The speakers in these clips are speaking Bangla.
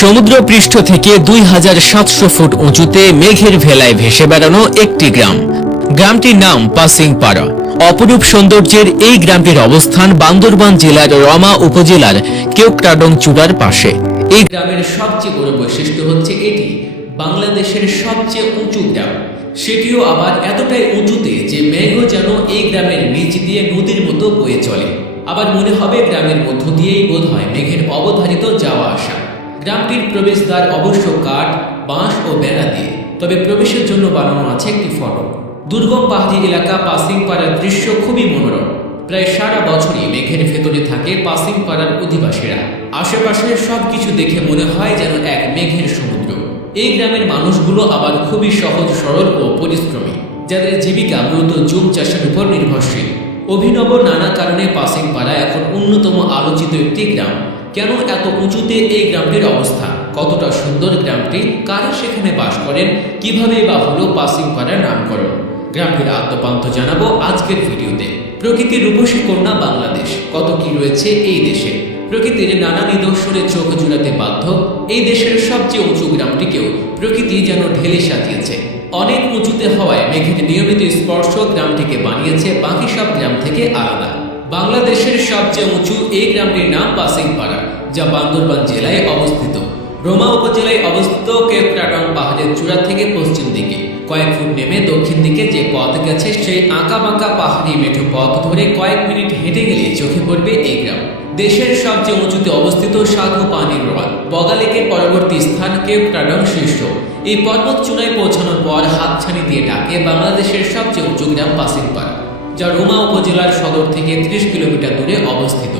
সমুদ্রপৃষ্ঠ থেকে 2700 ফুট উঁচুতে মেঘের ভেলায় ভেসে বেড়ানো একটি গ্রাম। গ্রামটির নাম পাসিংপাড়া। অপরূপ সৌন্দর্যের এই গ্রামটির অবস্থান বান্দরবান জেলার রমা উপজেলার কেওক্রাডং চূড়ার পাশে। এই গ্রামের সবচেয়ে বড় বৈশিষ্ট্য হচ্ছে এটি বাংলাদেশের সবচেয়ে উঁচু গ্রাম, সেটিও আবার এতটাই উঁচুতে যে মেঘও যেন এই গ্রামের নিচ দিয়ে নদীর মতো বয়ে চলে। আবার মনে হবে গ্রামের মধ্য দিয়েই বোধহয় মেঘের অবধারিত যাওয়া আসা। গ্রামটির প্রবেশদ্বার অবশ্য কাঠ, বাঁশ ও বেড়া দিয়ে, তবে প্রবেশের জন্য বানানো আছে একটি ফটক। দুর্গম পাহাড়ি এলাকা পাসিংপাড়ার দৃশ্য খুবই মনোরম। প্রায় সারা বছরই মেঘের ভেতরে থাকে পাসিংপাড়ার অধিবাসীরা। আশেপাশের সবকিছু দেখে মনে হয় যেন এক মেঘের সমুদ্র। এই গ্রামের মানুষগুলো আবার খুবই সহজ সরল ও পরিশ্রমী, যাদের জীবিকা মূলত জুম চাষের উপর নির্ভরশীল। অভিনব নানা কারণে পাসিংপাড়া এখন অন্যতম আলোচিত একটি গ্রাম। কেন এত উঁচুতে এই গ্রামটির অবস্থা, কতটা সুন্দর গ্রামটি, কারা সেখানে বাস করেন, কিভাবে বা হলো পাসিংপাড়ার নামকরণ, গ্রামটির আদ্যপান্ত জানাবো আজকের ভিডিওতে। প্রকৃতির রূপসী কন্যা বাংলাদেশ, কত কি রয়েছে এই দেশে। প্রকৃতির নানা নিদর্শনে চোখ জুড়াতে বাধ্য এই দেশের সবচেয়ে উঁচু গ্রামটিকেও প্রকৃতি যেন ঢেলে সাজিয়েছে। অনেক উঁচুতে হওয়ায় মেঘের নিয়মিত স্পর্শ গ্রামটিকে বানিয়েছে বাকি সব গ্রাম থেকে আলাদা। বাংলাদেশের সবচেয়ে উঁচু এই গ্রামটির নাম পাসিংপাড়া, যা বান্দরবান জেলায় অবস্থিত। রোমা উপজেলায় অবস্থিত কেওক্রাডং পাহাড়ের চূড়া থেকে পশ্চিম দিকে কয়েক ফুট নেমে দক্ষিণ দিকে যে পথ গেছে, সেই আঁকা বাঁকা পাহাড়ি মেঠো পথ ধরে কয়েক মিনিট হেঁটে গেলে চোখে পড়বে এই গ্রাম। দেশের সবচেয়ে উঁচুতে অবস্থিত সাধু পানির হ্রদ বগালেকের পরবর্তী স্থান কেওক্রাডং শীর্ষ। এই পর্বত চূড়ায় পৌঁছানোর পর হাতছানি দিয়ে ডাকে বাংলাদেশের সবচেয়ে উঁচু গ্রাম পাসিংপাড়া, যা রোমা উপজেলার সদর থেকে 30 কিলোমিটার দূরে অবস্থিত।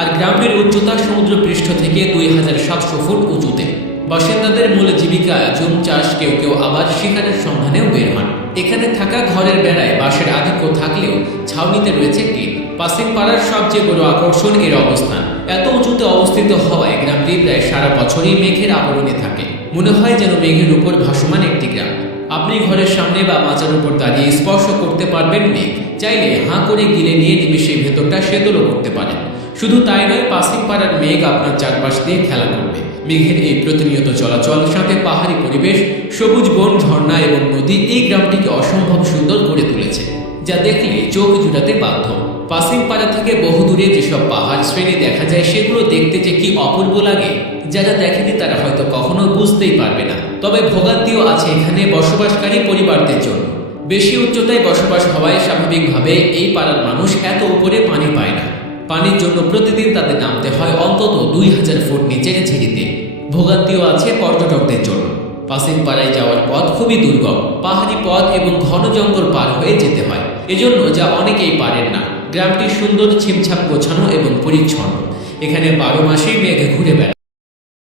আর গ্রামটির উচ্চতা সমুদ্রপৃষ্ঠ থেকে 2700 ফুট উঁচুতে। বাসিন্দাদের মূল জীবিকা জুম চাষ, কেউ কেউ আবার শিকারের সন্ধানেও বের হন। এখানে থাকা ঘরের বেড়ায় বাঁশের আধিক্য থাকলেও ছাউনিতে রয়েছে টিন। পাসিংপাড়ার সবচেয়ে বড় আকর্ষণ এর অবস্থান। এত উঁচুতে অবস্থিত হওয়ায় গ্রামটি প্রায় সারা বছরই মেঘের আবরণে থাকে। মনে হয় যেন মেঘের উপর ভাসমান একটি গ্রাম। আপনি ঘরের সামনে বা মাচার উপর দাঁড়িয়ে স্পর্শ করতে পারবেন মেঘ। চাইলে হাঁ করে গিলে নিয়ে নিমেষে ভেতরটা শীতলও করতে পারেন। শুধু তাই নয়, পাসিংপাড়ার মেঘ আপনার চারপাশ দিয়ে খেলা করবে। মেঘের এই প্রতিনিয়ত চলাচল, সাথে পাহাড়ি পরিবেশ, সবুজ বন, ঝর্ণা এবং নদী এই গ্রামটিকে অসম্ভব সুন্দর করে তুলেছে, যা দেখলে চোখ জুড়াতে বাধ্য। পাসিংপাড়া থেকে বহুদূরে যেসব পাহাড় শ্রেণী দেখা যায়, সেগুলো দেখতে যে কি অপূর্ব লাগে, যারা দেখেনি তারা হয়তো কখনো বুঝতেই পারবে না। তবে ভোগান্তিও আছে এখানে বসবাসকারী পরিবারদের জন্য। বেশি উচ্চতায় বসবাস হওয়ায় স্বাভাবিকভাবে এই পাড়ার মানুষ এত উপরে পানি পায় না। পানির জন্য প্রতিদিন তাদের নামতে হয় অন্তত 2000 ফুট নিচের ঝিরিতে। ভোগান্তিও আছে পর্যটকদের জন্য। পাসিংপাড়ায় যাওয়ার পথ খুবই দুর্গম, পাহাড়ি পথ এবং ঘন জঙ্গল পার হয়ে যেতে হয়, এজন্য যা অনেকেই পারেন না। গ্রামটি সুন্দর, ছিমছাম, গোছানো এবং পরিচ্ছন্ন। এখানে 12 মাসেই মেঘ ঘুরে বেড়ায়।